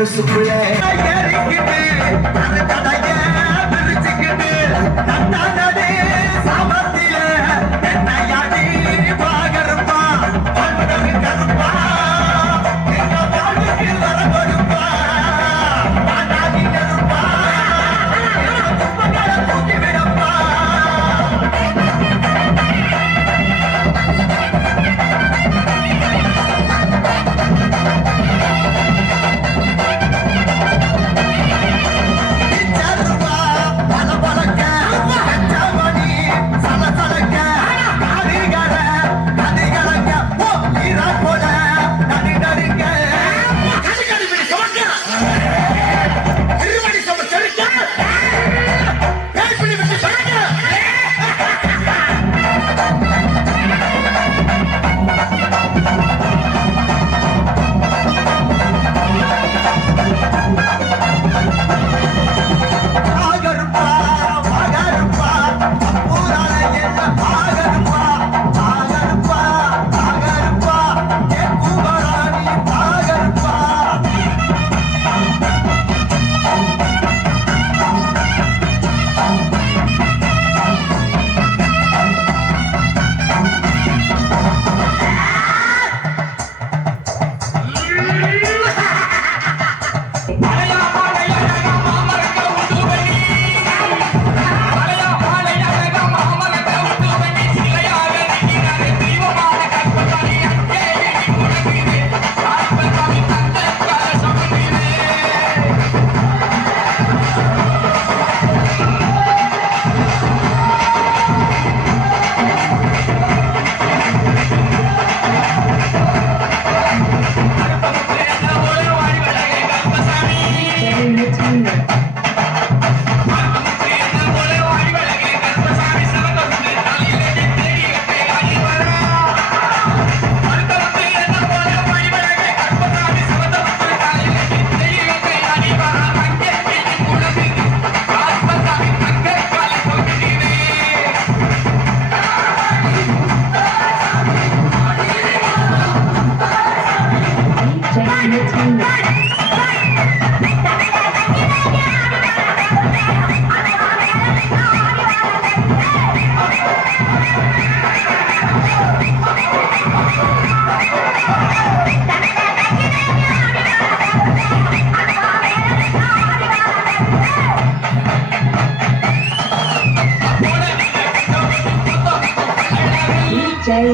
மனசுக்குள்ள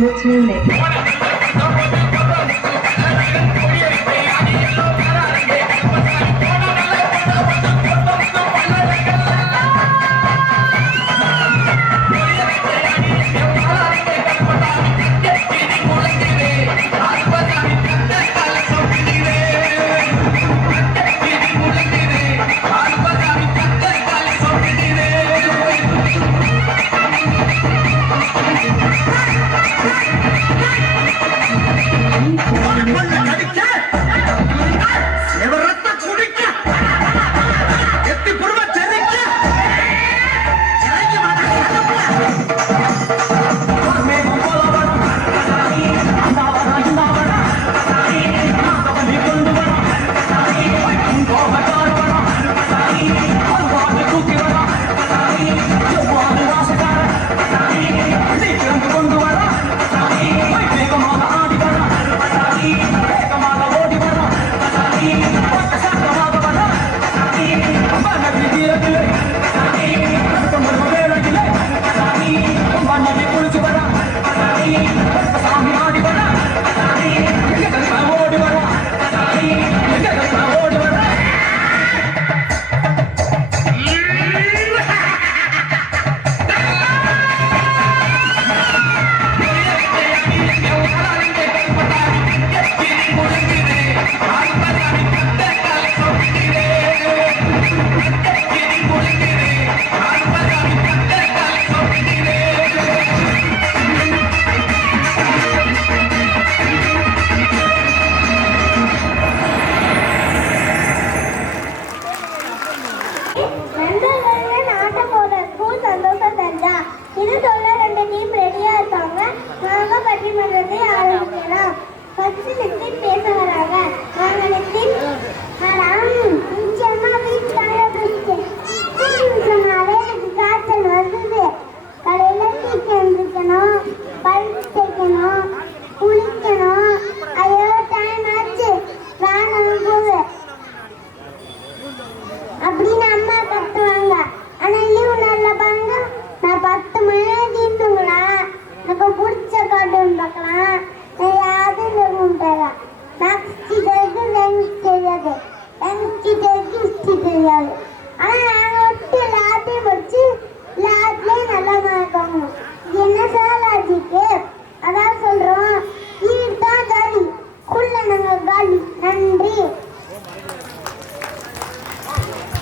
Entertainment. Hey!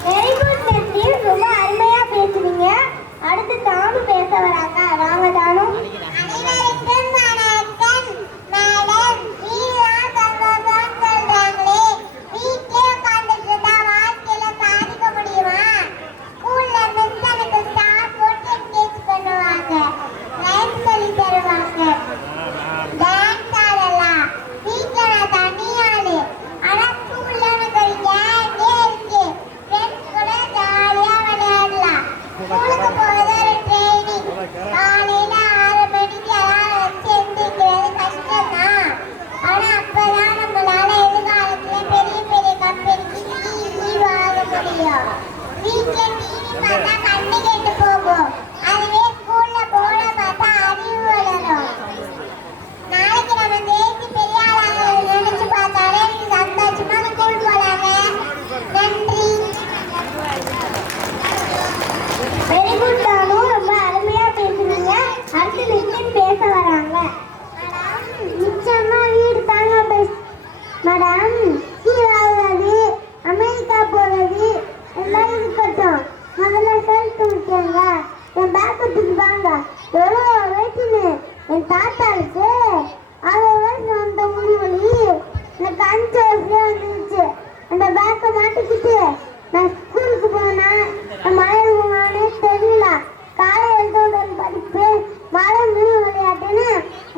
Very good நெத்தி, ரொம்ப அருமையா பேசுவீங்க. அடுத்து தானு பேச வராங்க. வாங்க தானு. அனைவருக்கும் வணக்கம். மேடம், வீரா சந்தோஷம் சொல்றாங்களே, வீட்லயே உட்கார்ந்துட்டு இருந்தா வாழ்க்கையில சாதிக்க முடியுமா? ஸ்கூல்ல மிஸ் எனக்கு ஸ்டார் போட்டு என்கேஜ் பண்ணுவாங்க, ரைம் சொல்லி தருவாங்க, டான்ஸ் ஆடலாம். வீட்ல நான் தனியாளு, ஆனா ஸ்கூல்ல எனக்கு ஒரு கேங்கே இருக்கு. ஃப்ரெண்ட்ஸ் கூட ஜாலியா விளையாடலாம். ஸ்கூலுக்கு போறது ஒரு ட்ரைனிங். காலையில 6 மணிக்கு அலாரம் வச்சு எந்திரிக்கிறது கஷ்டம்தான். ஆனா அப்பதான் நம்மளால எதிர்காலத்துல பெரிய பெரிய கம்பெனிக்கு டிவி வாங்க முடியும். வீட்ல டிவி பார்த்தா கண்ணு கெட்டு போகும். அதுவே ஸ்கூல்ல போன பார்த்தா அறிவு வளரும். நாளைக்கு நம்ம ஜெயிச்சு பெரிய ஆளாக நினைச்சு பார்த்தாலே எனக்கு சந்தோஷமா ஸ்கூல் போலாங்க. நன்றி. வெரி குட் தானு, ரொம்ப அருமையா பேசுவீங்க. அடுத்து நித்தின் பேச வராங்க. நிச்சயமா வீடு தாங்க பெஸ்ட். மேடம், சீராவது அமெரிக்கா போறது எல்லாம் இருக்கட்டும். முதல்ல செல்ஃப் முடிச்சாங்க. என் பேக் தூக்கி வாங்க. எவ்வளோ வெயிட்டுன்னு என் தாத்தாவுக்கு 6 வயசு வந்த முன்மொழி எனக்கு 5 வயசுல வந்துருச்சு. அந்த பேக்கை மாட்டிக்கிட்டு நான் ஸ்கூலுக்கு போனா மழை போனானே தெரியல. காலை எழுதோட படிப்பு மழை மீன் விளையாட்டுன்னு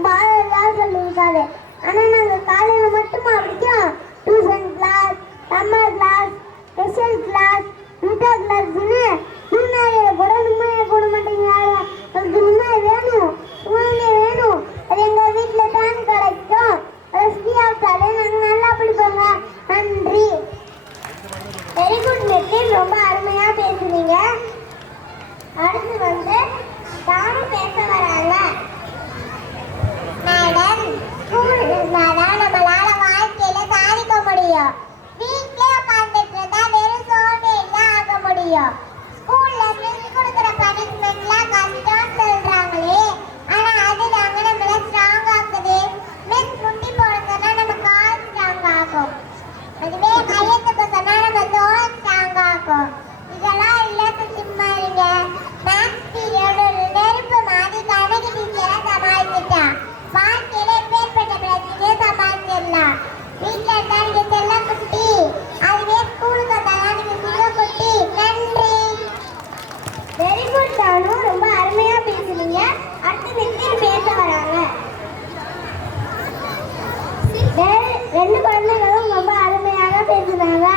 பாட எல்லாம் சொல்லியிருக்காரு. ஆனா நாங்க காலையில மட்டுமா படிக்கும். Tuition class, summer class, special class, inter கிளாஸ்ன்னு முன்னாடியில கூட நிம்மதியை போட மாட்டேங்கிறாங்க. எனக்கு நிம்மதி வேணும், நிம்மதி வேணும். அது எங்க வீட்டுல தான் கிடைக்கும். அதை ஃப்ரீயாவிட்டாலே நாங்க நல்லா படிப்போங்க. நன்றி. வெரி குட் நித்தின், ரொம்ப அருமையா பேசுவீங்க. அடுத்து தானு பேச வராங்க. மேடம், ஸ்கூல் இருந்தாதான் நம்மளால வாழ்க்கையில சாதிக்க முடியும். வீட்லயே உட்கார்ந்துட்டு இருந்தா வெறும் சோம்பேறி தான் ஆக முடியும். ஸ்கூல்ல மிஸ் கொடுக்குற பனிஷ்மெண்ட்லாம் கஷ்டம்னு சொல்றாங்களே, ஆனா அது தாங்க நம்மள ஸ்ட்ராங் ஆக்குது. மிஸ் முட்டி போட சொன்னா நம்ம கால் ஸ்ட்ராங் ஆகும். அதுவே கையெழுத்துக்க சொன்னா நம்ம தோல் ஸ்ட்ராங் ஆகும். இதெல்லாம் இல்லாத சும்மா இருங்க. மேக்ஸ் பீரியட் ஒரு நெருப்பு மாதிரி கணக்கு டீச்சரை சமாளிச்சுட்டா. வாழ்க்கையில எப்பேற்பட்ட பிரச்சனையை சமாளிச்சிடலாம். வீட்டுல இருந்தா நீங்க செல்ல குட்டி, அதுவே ஸ்கூலுக்கு வந்தாதான் நீங்க சிங்க குட்டி. நன்றி. வெரி குட் தானு, ரொம்ப அருமையா பேசுவீங்க. அடுத்து நித்தின் பேச வராங்க. ரெண்டு குழந்தைகளும் ரொம்ப அருமையாக பேசுனாங்க.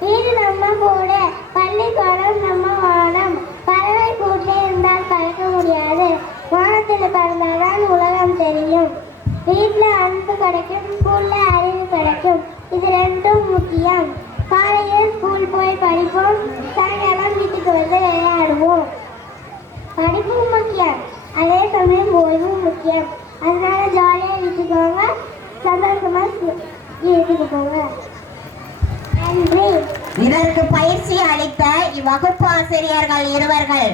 வீடு நம்ம கூடு, பள்ளிக்கூடம் நம்ம வானம். பறவை கூட்டிலே இருந்தால் பறக்க முடியாது. வானத்தில் பறந்தால்தான் உலகம் தெரியும். வீட்டில் அன்பு கிடைக்கும், ஸ்கூலில் அறிவு கிடைக்கும். இது ரெண்டும் முக்கியம். காலையில் ஸ்கூல் போய் படிப்போம், சாயங்காலம் வீட்டுக்கு வந்து விளையாடுவோம். படிப்பும் முக்கியம், அதே சமயம் ஓய்வும் முக்கியம். அதனால ஜாலியாக வீட்டுக்கோங்க, சந்தோஷமா வீட்டுக்கு போங்க. நன்றி. இதற்கு பயிற்சி அளித்த இவ்வகுப்பு ஆசிரியர்கள் இருவர்கள்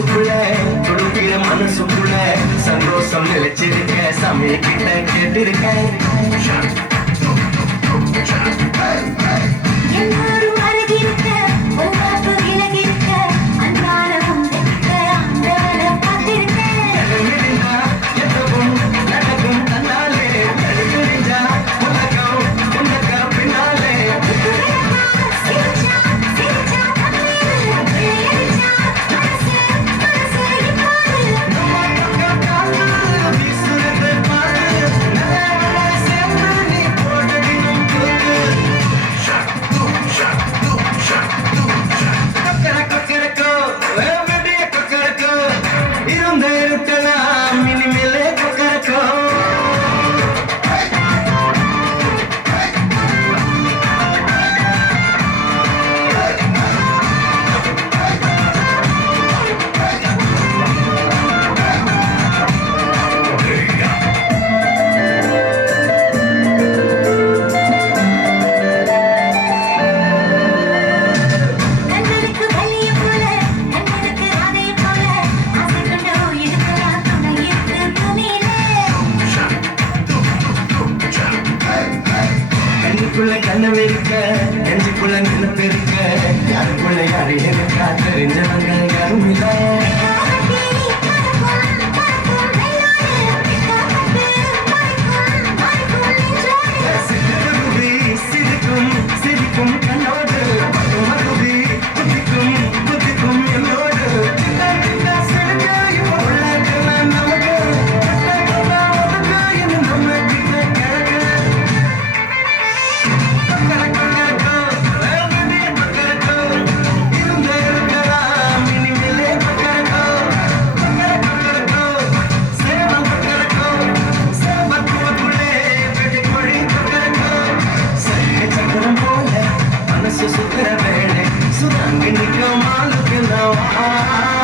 மனசுக்குள்ள துடிக்கிற மனசுக்குள்ள சந்தோஷம் நிலைச்சிருக்க சமய கிட்ட கேட்டிருக்கேன் எல்லாரும் அழகிருக்க ஒவ்வொரு விலகிருக்க அன்றாட வந்திருக்க அன்றாட பார்த்திருக்கேன் எதுவும் நடக்கும் தன்னாலே தெரிஞ்சா உலகம் உனக்கு பின்னாலே சிரிச்சா சிரிச்சா கண்ணீர் விளையாடிச்சா மனசு மனசு இப்போது வீசுறதை பாரு சேர்ந்து நீ போடுதினும் கொக்கரக்கோ வெடிய கொக்கரக்கோ இருந்த இருட்டலாம் இனிமேலே கொக்கரக்கோ கண்ணனுக்கு வலிய போல கண்ணனுக்கு ராதைய போல ஆசை கொண்டு இருக்கலாம் துணை இருக்கு துணியிலே கண்ணுக்குள்ள கண்ணம் இருக்க நெஞ்சுக்குள்ள நினைப்பு இருக்க யாருக்குள்ள யாரு இருக்கா தெரிஞ்சவங்க யாரும் இல்லை சிறுகுருவி சிரிக்கும் சிரிக்கும் கண்ணோடு மகுவி புத்திக்கும் புத்திக்கும் என்னோடு சிறுக இப்போ உள்ளதெல்லாம் நமக்கு ஒதுக்கு என்ன நம்ம கிட்ட கிழக்கு கொக்கரக்கோ வேண்டிய கொக்கரக்கோ இருந்த இருக்கலாம் இனிமேலே கொக்கரக்கோ கொக்கரக்கோ சேவல் கொக்கரக்கோ சேவக்குள்ளே வெடி கொடி கொக்கரக்கோ சைகை சக்கரம் போல மனசு சுத்துற வேளை சுதாங்கி நிற்கும் ஆளுக்கு நான்